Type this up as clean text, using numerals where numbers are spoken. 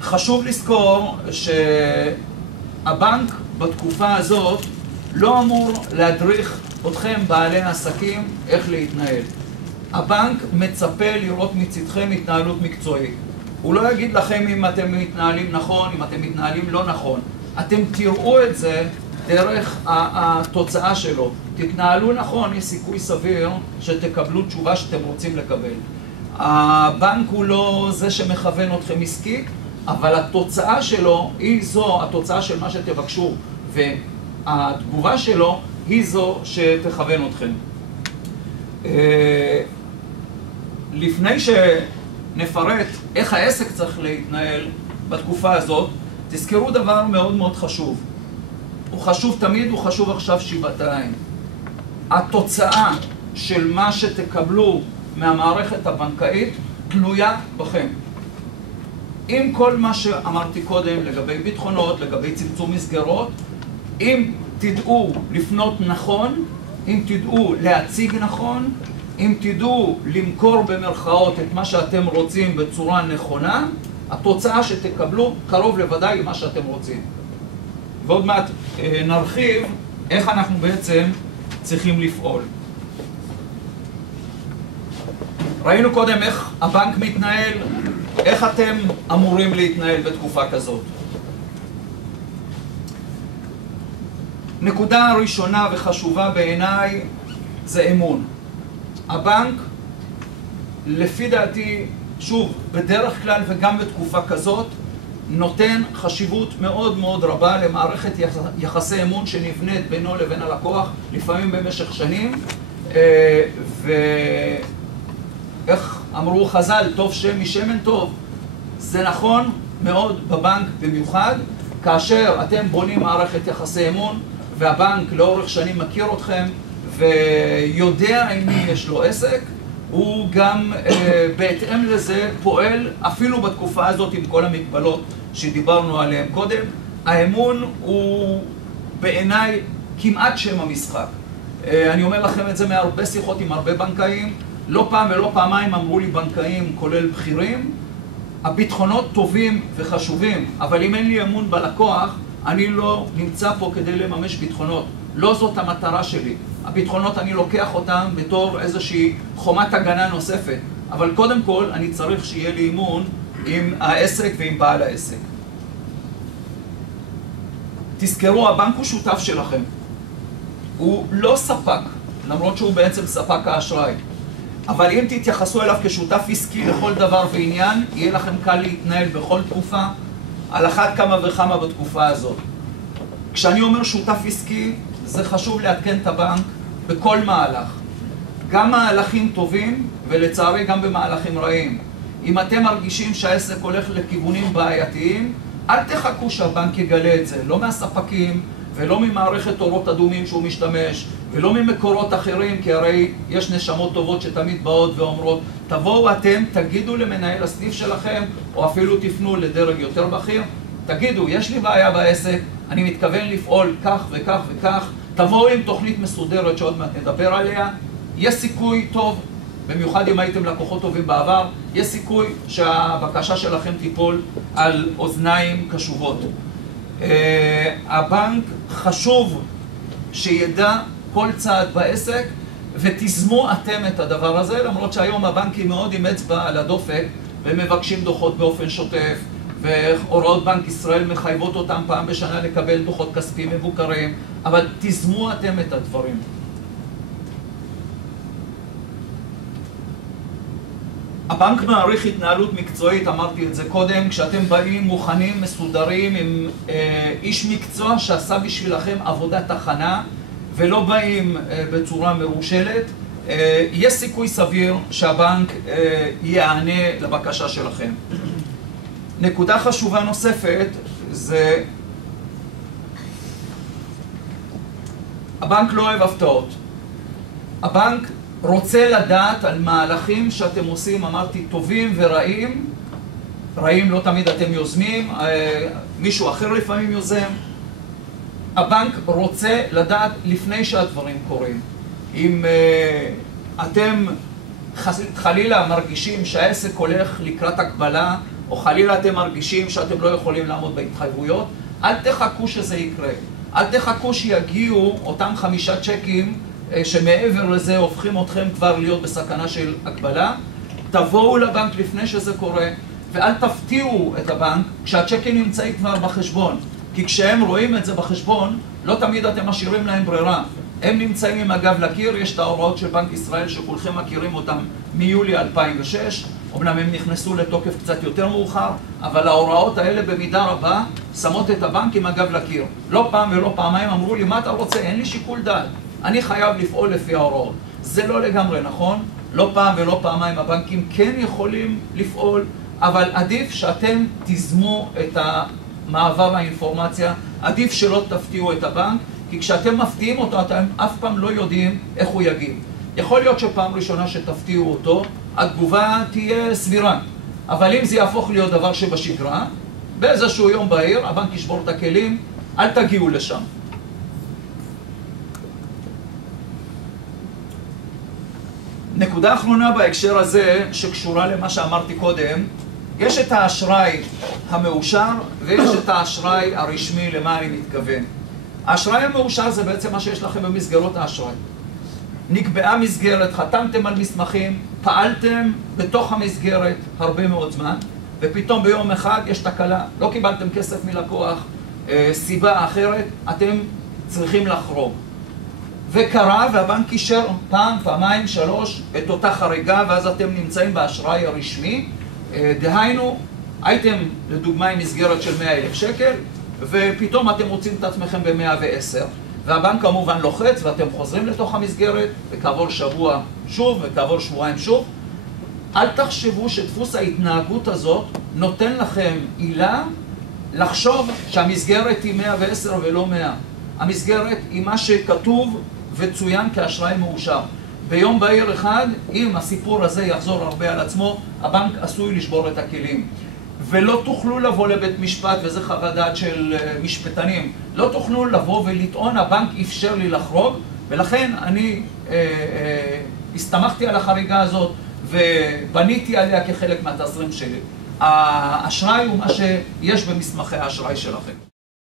חשוב לזכור שהבנק בתקופה הזאת לא אמור להדריך אתכם בעלי העסקים איך להתנהל. הבנק מצפה לראות מצדכם התנהלות מקצועית. הוא לא יגיד לכם אם אתם מתנהלים נכון, אם אתם מתנהלים לא נכון. אתם תראו את זה דרך התוצאה שלו. תתנהלו נכון, יש סיכוי סביר שתקבלו תשובה שאתם רוצים לקבל. הבנק הוא לא זה שמכוון אתכם עסקית, אבל התוצאה שלו היא זו, התוצאה של מה שתבקשו, והתגובה שלו היא זו שתכוון אתכם. לפני שנפרט איך העסק צריך להתנהל בתקופה הזאת, תזכרו דבר מאוד מאוד חשוב. הוא חשוב תמיד, הוא חשוב עכשיו שבעתיים. התוצאה של מה שתקבלו מהמערכת הבנקאית תלויה בכם. אם כל מה שאמרתי קודם לגבי ביטחונות, לגבי צמצום מסגרות, אם תדעו לפנות נכון, אם תדעו להציג נכון, אם תדעו למכור במרכאות את מה שאתם רוצים בצורה נכונה, התוצאה שתקבלו קרוב לוודאי מה שאתם רוצים. ועוד מעט נרחיב איך אנחנו בעצם צריכים לפעול. ראינו קודם איך הבנק מתנהל, איך אתם אמורים להתנהל בתקופה כזאת. נקודה ראשונה וחשובה בעיניי זה אמון. הבנק, לפי דעתי, שוב, בדרך כלל וגם בתקופה כזאת, נותן חשיבות מאוד מאוד רבה למערכת יחסי אמון שנבנית בינו לבין הלקוח, לפעמים במשך שנים, איך אמרו חז"ל, טוב שם משמן טוב. זה נכון מאוד בבנק במיוחד, כאשר אתם בונים מערכת יחסי אמון, והבנק לאורך שנים מכיר אתכם, ויודע עם מי יש לו עסק, הוא גם בהתאם לזה פועל, אפילו בתקופה הזאת עם כל המגבלות שדיברנו עליהן קודם. האמון הוא בעיניי כמעט שם המשחק. אני אומר לכם את זה מהרבה שיחות עם הרבה בנקאים, לא פעם ולא פעמיים אמרו לי בנקאים, כולל בכירים, הביטחונות טובים וחשובים, אבל אם אין לי אמון בלקוח, אני לא נמצא פה כדי לממש ביטחונות. לא זאת המטרה שלי. הביטחונות אני לוקח אותם בתור איזושהי חומת הגנה נוספת, אבל קודם כל אני צריך שיהיה לי אמון עם העסק ועם בעל העסק. תזכרו, הבנק הוא שותף שלכם. הוא לא ספק, למרות שהוא בעצם ספק האשראי. אבל אם תתייחסו אליו כשותף עסקי לכל דבר ועניין, יהיה לכם קל להתנהל בכל תקופה, על אחת כמה וכמה בתקופה הזאת. כשאני אומר שותף עסקי, זה חשוב לעדכן את הבנק בכל מהלך. גם מהלכים טובים, ולצערי גם במהלכים רעים. אם אתם מרגישים שהעסק הולך לכיוונים בעייתיים, אל תחכו שהבנק יגלה את זה, לא מהספקים, ולא ממערכת אורות אדומים שהוא משתמש, ולא ממקורות אחרים, כי הרי יש נשמות טובות שתמיד באות ואומרות, תבואו אתם, תגידו למנהל הסניף שלכם, או אפילו תפנו לדרג יותר בכיר, תגידו, יש לי בעיה בעסק, אני מתכוון לפעול כך וכך וכך, תבואו עם תוכנית מסודרת שעוד מעט נדבר עליה, יש סיכוי טוב, במיוחד אם הייתם לקוחות טובים בעבר, יש סיכוי שהבקשה שלכם תיפול על אוזניים קשובות. הבנק חשוב שידע כל צעד בעסק, ותזמו אתם את הדבר הזה, למרות שהיום הבנקים מאוד עם אצבע על הדופק, ומבקשים דוחות באופן שוטף, והוראות בנק ישראל מחייבות אותם פעם בשנה לקבל דוחות כספיים מבוקרים, אבל תזמו אתם את הדברים. הבנק מעריך התנהלות מקצועית, אמרתי את זה קודם, כשאתם באים מוכנים, מסודרים, עם איש מקצוע שעשה בשבילכם עבודת הכנה, ולא באים בצורה מרושלת, יש סיכוי סביר שהבנק יענה לבקשה שלכם. נקודה חשובה נוספת זה, הבנק לא אוהב הפתעות. הבנק רוצה לדעת על מהלכים שאתם עושים, אמרתי, טובים ורעים, רעים לא תמיד אתם יוזמים, מישהו אחר לפעמים יוזם. הבנק רוצה לדעת לפני שהדברים קורים. אם אתם חלילה מרגישים שהעסק הולך לקראת הקבלה, או חלילה אתם מרגישים שאתם לא יכולים לעמוד בהתחייבויות, אל תחכו שזה יקרה. אל תחכו שיגיעו אותם 5 צ'קים שמעבר לזה הופכים אתכם כבר להיות בסכנה של הקבלה. תבואו לבנק לפני שזה קורה, ואל תפתיעו את הבנק כשהצ'קים נמצאים כבר בחשבון. כי כשהם רואים את זה בחשבון, לא תמיד אתם משאירים להם ברירה. הם נמצאים עם הגב לקיר, יש את ההוראות של בנק ישראל שכולכם מכירים אותם מיולי 2006, אומנם הם נכנסו לתוקף קצת יותר מאוחר, אבל ההוראות האלה במידה רבה שמות את הבנק עם הגב לקיר. לא פעם ולא פעמיים אמרו לי, מה אתה רוצה? אין לי שיקול דעת. אני חייב לפעול לפי ההוראות. זה לא לגמרי נכון. לא פעם ולא פעמיים הבנקים כן יכולים לפעול, אבל עדיף שאתם תזמו את המעבר לאינפורמציה, עדיף שלא תפתיעו את הבנק, כי כשאתם מפתיעים אותו, אתם אף פעם לא יודעים איך הוא יגיב. יכול להיות שפעם ראשונה שתפתיעו אותו, התגובה תהיה סבירה. אבל אם זה יהפוך להיות דבר שבשגרה, באיזשהו יום בהיר, הבנק ישבור את הכלים, אל תגיעו לשם. נקודה אחרונה בהקשר הזה, שקשורה למה שאמרתי קודם, יש את האשראי המאושר ויש את האשראי הרשמי. למה אני מתכוון? האשראי המאושר זה בעצם מה שיש לכם במסגרות האשראי. נקבעה מסגרת, חתמתם על מסמכים, פעלתם בתוך המסגרת הרבה מאוד זמן, ופתאום ביום אחד יש תקלה, לא קיבלתם כסף מלקוח, סיבה אחרת, אתם צריכים לחרוג. וקרה והבנק אישר פעם, פעמיים, 3 את אותה חריגה, ואז אתם נמצאים באשראי הרשמי. דהיינו, הייתם לדוגמה עם מסגרת של 100,000 שקל, ופתאום אתם מוצאים את עצמכם ב-110, והבנק כמובן לוחץ ואתם חוזרים לתוך המסגרת, וכעבור שבוע שוב, וכעבור שבועיים שוב. אל תחשבו שדפוס ההתנהגות הזאת נותן לכם עילה לחשוב שהמסגרת היא 110 ולא 100. המסגרת היא מה שכתוב וצוין כאשראי מאושר. ביום בהיר אחד, אם הסיפור הזה יחזור הרבה על עצמו, הבנק עשוי לשבור את הכלים. ולא תוכלו לבוא לבית משפט, וזה חוות דעת של משפטנים, לא תוכלו לבוא ולטעון, הבנק אפשר לי לחרוג, ולכן אני הסתמכתי על החריגה הזאת, ובניתי עליה כחלק מהתזרים שלי. האשראי הוא מה שיש במסמכי האשראי שלכם.